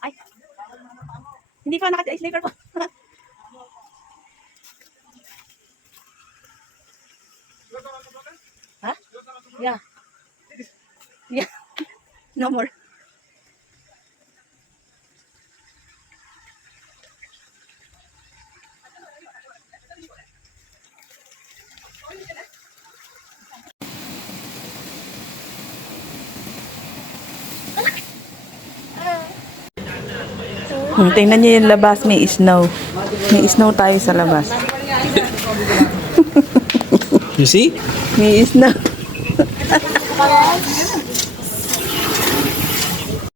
Ay. Hindi pa naka-slicker pa. Ha? Yeah. Yeah. No more. Tingnan niyo yung labas, may snow. May snow tayo sa labas. You see? May snow.